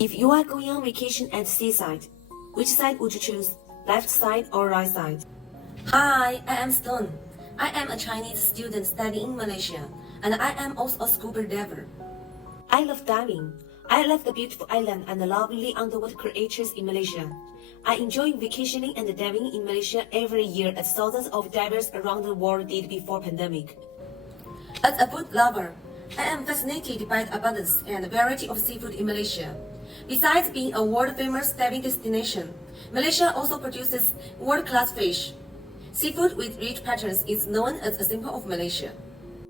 If you are going on vacation at seaside, which side would you choose? Left side or right side? Hi, I am Stone. I am a Chinese student studying in Malaysia, and I am also a scuba diver. I love diving. I love the beautiful island and the lovely underwater creatures in Malaysia. I enjoy vacationing and diving in Malaysia every year as thousands of divers around the world did before pandemic. As a food lover, I am fascinated by the abundance and variety of seafood in Malaysia. Besides being a world-famous diving destination, Malaysia also produces world-class fish. Seafood with rich patterns is known as a symbol of Malaysia.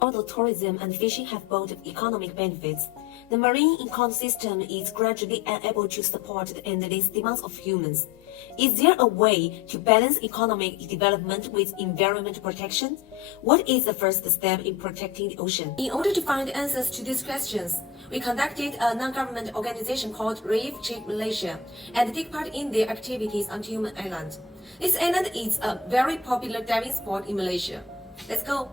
Although tourism and fishing have both economic benefits, the marine ecosystem is gradually unable to support the endless demands of humans. Is there a way to balance economic development with environmental protection? What is the first step in protecting the ocean? In order to find answers to these questions, we conducted a non-government organization called Reef Check Malaysia and take part in their activities on Tioman Island. This island is a very popular diving spot in Malaysia. Let's go!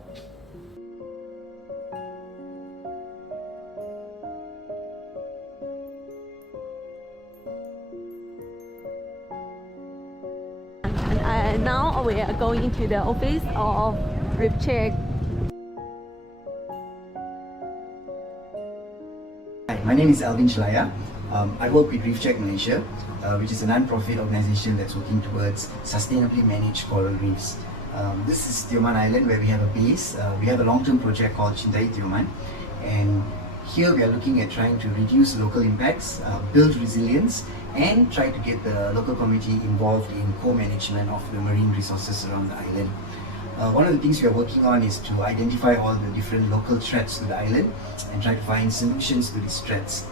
Now we are going into the office of Reef Check. Hi, my name is Alvin Shlaya. I work with Reef Check Malaysia, which is a non-profit organization that's working towards sustainably managed coral reefs. This is Tioman Island where we have a base. We have a long-term project called Cintai Tioman, and here we are looking at trying to reduce local impacts, build resilience, and try to get the local community involved in co-management of the marine resources around the island. One of the things we are working on is to identify all the different local threats to the island and try to find solutions to these threats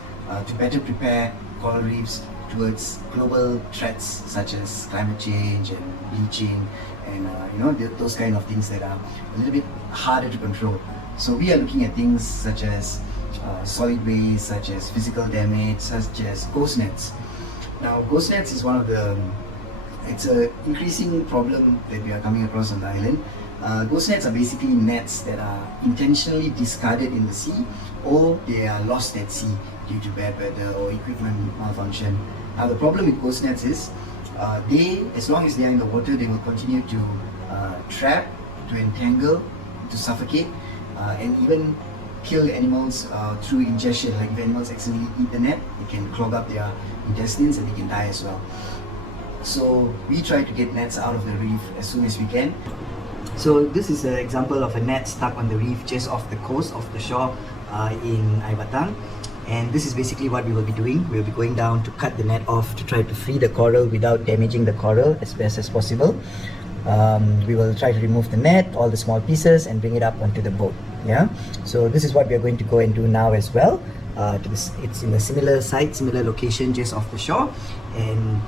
to better prepare coral reefs towards global threats such as climate change and bleaching and those kind of things that are a little bit harder to control. So we are looking at things such as solid waste, such as physical damage, such as ghost nets. Now, ghost nets is it's an increasing problem that we are coming across on the island. Ghost nets are basically nets that are intentionally discarded in the sea, or they are lost at sea due to bad weather or equipment malfunction. Now, the problem with ghost nets is as long as they are in the water, they will continue to trap, to entangle, to suffocate, and even kill animals through ingestion. Like if animals accidentally eat the net, it can clog up their intestines and they can die as well. So we try to get nets out of the reef as soon as we can. So this is an example of a net stuck on the reef just off the coast of the shore in Aibatang. And this is basically what we will be doing. We'll be going down to cut the net off to try to free the coral without damaging the coral as best as possible. We will try to remove the net, all the small pieces, and bring it up onto the boat. Yeah. So this is what we are going to go and do now as well. It's in a similar site, similar location, just off the shore, and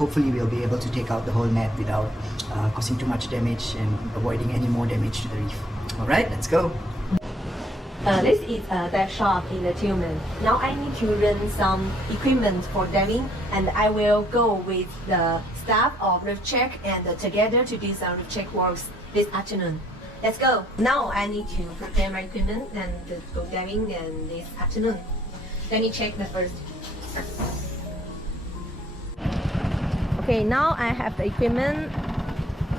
hopefully we'll be able to take out the whole net without causing too much damage and avoiding any more damage to the reef. All right, let's go. This is a dive shop in the Tioman. Now I need to rent some equipment for diving, and I will go with the staff of Reef Check and together to do some Reef Check works this afternoon. Let's go. Now I need to prepare my equipment and go diving this afternoon. Let me check the first. Okay, now I have the equipment.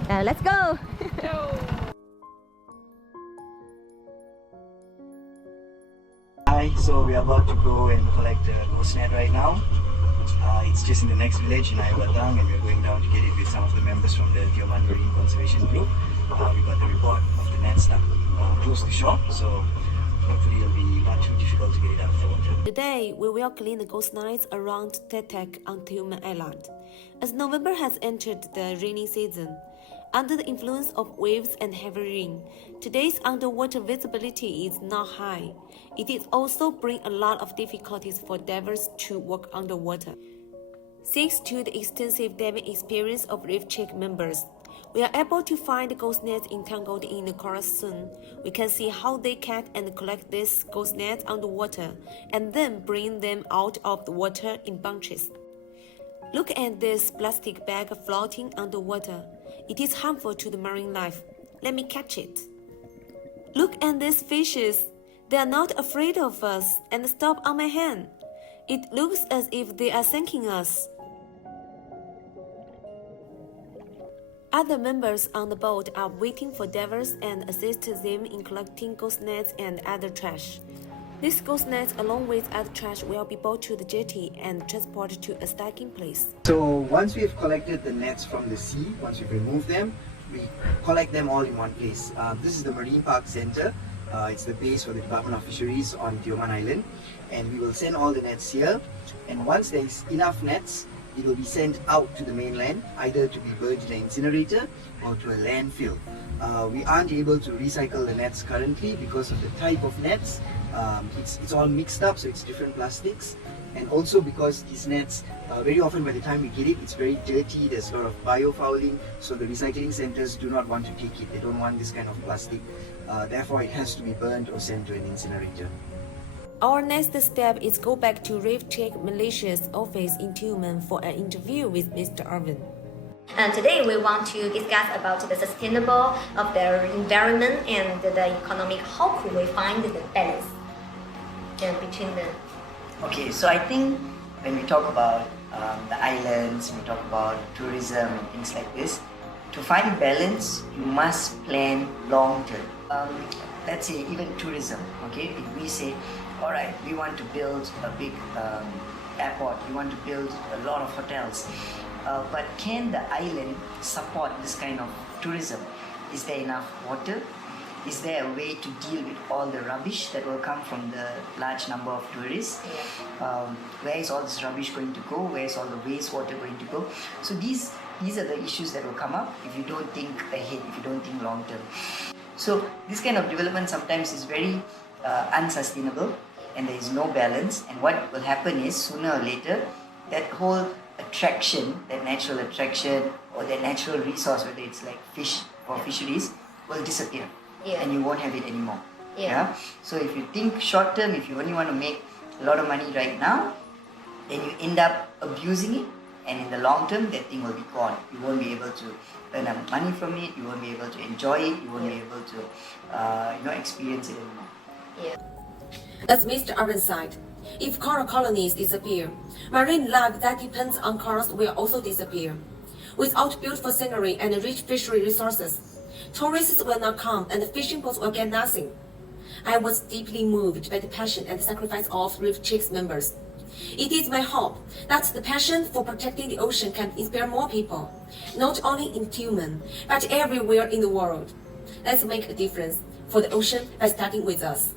Let's go. Hi, so we are about to go and collect the ghost net right now. It's just in the next village in Aibatang, and we're going down to get it with some of the members from the Tioman Marine Conservation Group. We got the report of the net stuck close to shore, so hopefully it'll be not too difficult to get it out of the water. Today, we will clean the ghost nets around Tetek on Tioman Island. As November has entered the rainy season, under the influence of waves and heavy rain, today's underwater visibility is not high. It is also bring a lot of difficulties for divers to work underwater. Thanks to the extensive diving experience of Reef Check members, we are able to find the ghost nets entangled in the coral soon. We can see how they catch and collect these ghost nets underwater and then bring them out of the water in bunches. Look at this plastic bag floating underwater. It is harmful to the marine life. Let me catch it. Look at these fishes. They are not afraid of us and stop on my hand. It looks as if they are thanking us. Other members on the boat are waiting for divers and assist them in collecting ghost nets and other trash. These ghost nets, along with other trash, will be brought to the jetty and transported to a stacking place. So once we've collected the nets from the sea, once we've removed them, we collect them all in one place. This is the Marine Park Center. It's the base for the Department of Fisheries on Tioman Island, and we will send all the nets here, and once there is enough nets, it will be sent out to the mainland, either to be burned in an incinerator or to a landfill. We aren't able to recycle the nets currently because of the type of nets. It's all mixed up, so it's different plastics, and also because these nets, very often by the time we get it, it's very dirty, there's a lot of biofouling, so the recycling centers do not want to take it, they don't want this kind of plastic, therefore it has to be burned or sent to an incinerator. Our next step is go back to Reef Check Malaysia's office in Tioman for an interview with Mr. Arvin. And today we want to discuss about the sustainable of the environment and the economic. How could we find the balance between them? Okay, so I think when we talk about the islands, we talk about tourism and things like this, to find balance, you must plan long term. Let's say even tourism, okay, if we say, all right, we want to build a big airport, we want to build a lot of hotels, but can the island support this kind of tourism? Is there enough water? Is there a way to deal with all the rubbish that will come from the large number of tourists? Where is all this rubbish going to go? Where is all the wastewater going to go? So these are the issues that will come up if you don't think ahead, if you don't think long term. So this kind of development sometimes is very unsustainable, and there is no balance, and what will happen is sooner or later that whole attraction, that natural attraction or that natural resource, whether it's like fish or fisheries, will disappear. And you won't have it anymore. So if you think short term, if you only want to make a lot of money right now, then you end up abusing it, and in the long term that thing will be gone. You won't be able to earn money from it, you won't be able to enjoy it, you won't be able to experience it anymore. As Mr. Arvin said, if coral colonies disappear, marine life that depends on corals will also disappear. Without beautiful scenery and rich fishery resources, tourists will not come and fishing boats will get nothing. I was deeply moved by the passion and sacrifice of Reef Check's members. It is my hope that the passion for protecting the ocean can inspire more people, not only in Tioman, but everywhere in the world. Let's make a difference for the ocean by starting with us.